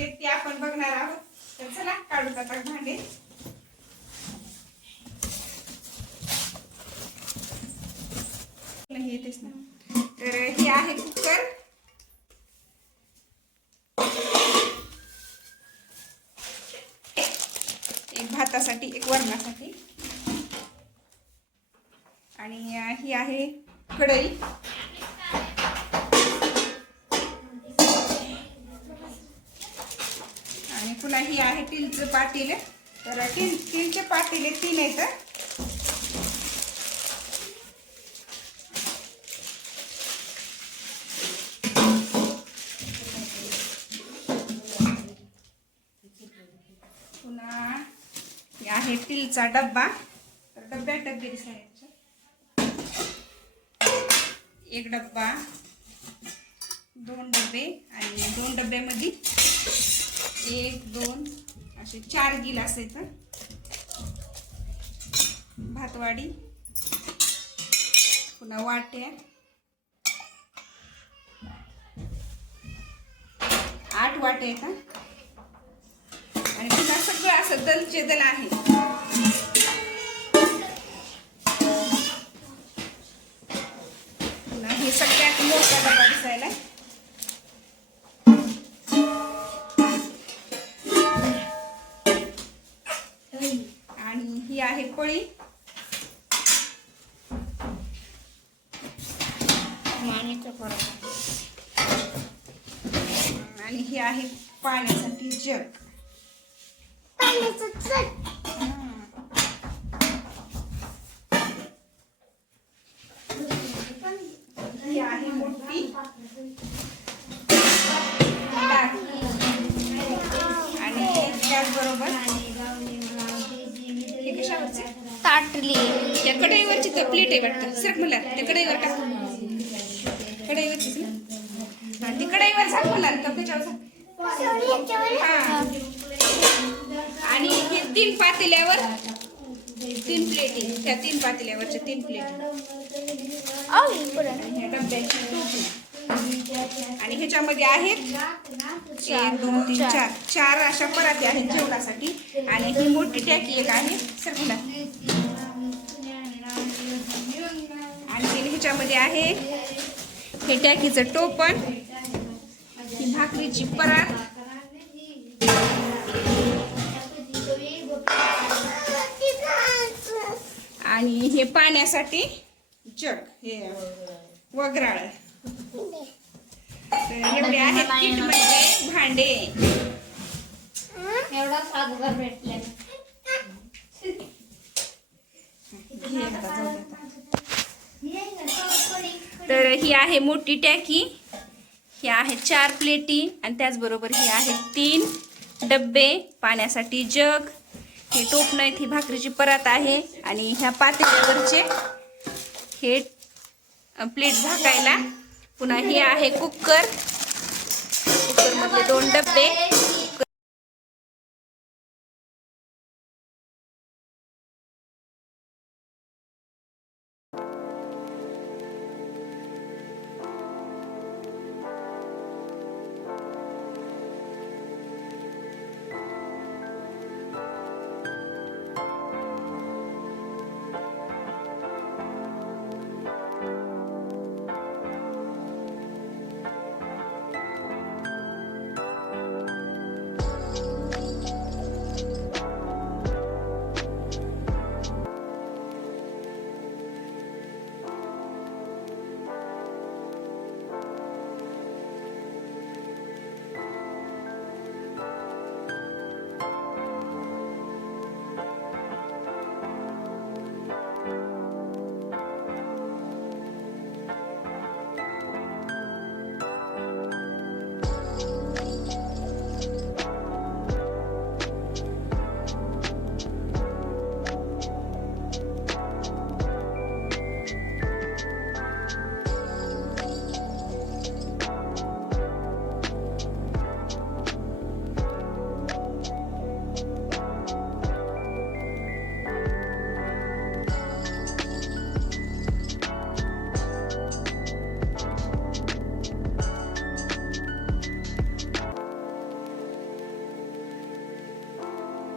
आहेत ते आपण बघणार आहोत. तर चला काढून आता भांडे. येतेच ना. तर हे आहे कुकर. एक भातासाठी एक वरणासाठी. आणि ही आहे कढई. आणि पुन्हा ही आहे स्टीलचं पातेलं. तर स्टीलचे पातेले 3 आहेत. पुन्हा हे आहे स्टीलचा डब्बा. तर डब्यात डब्बे दिसायचे. एक डब्बा, 2 डब्बे आणि 2 डब्यामध्ये 1 2 असे 4 गिलास आहेत. भातवाडी, पुन्हा वाट्या, 8 वाट्या आहेत. आणि पुन्हा सगळं असं दलचे दल आहे. पुन्हा हे सगळ्यात मोठा डबा दिसायला. आणि ही आहे पळी. आणि ही आहे पाण्यासाठी जग. ही आहे मोठी आणि त्याचबरोबर हे कशावरचे ताटली. त्या कढईवरची तर प्लेट आहे वाटतं. सर मला त्या कढईवर टाक. कढईवरचीच ना. हा ती कढईवर झाक मला तर त्याच्यावर झाक. हा. आणि हे 3 पातेल्यावर 3 प्लेटी. त्या 3 पातेल्यावरच्या 3 प्लेटी. डब्याची टोपी. आणि ह्याच्यामध्ये आहेत 1 2 3 4 अशा पराती आहेत जेवणासाठी. आणि ही मोठी टॅकी एक आहे सरकुला. आणि ह्याच्यामध्ये आहे हे टॅकीचं टोपण, ही भाकरीची परात, आणि हे पाण्यासाठी जग, हे वगराळ. एवढे आहेत किट मध्ये भांडे. एवढा सातभर भेटले. तर ही आहे मोठी टॅकी. ही आहे 4 प्लेटी. आणि त्याचबरोबर ही आहे 3 डब्बे, पाण्यासाठी जग, हे टोपण आहेत, ही भाकरीची परात आहे. आणि ह्या पातेल्यावरचे हे प्लेट झाकायला. पुन्हा हे आहे कुकर. कुकरमधले 2 डब्बे.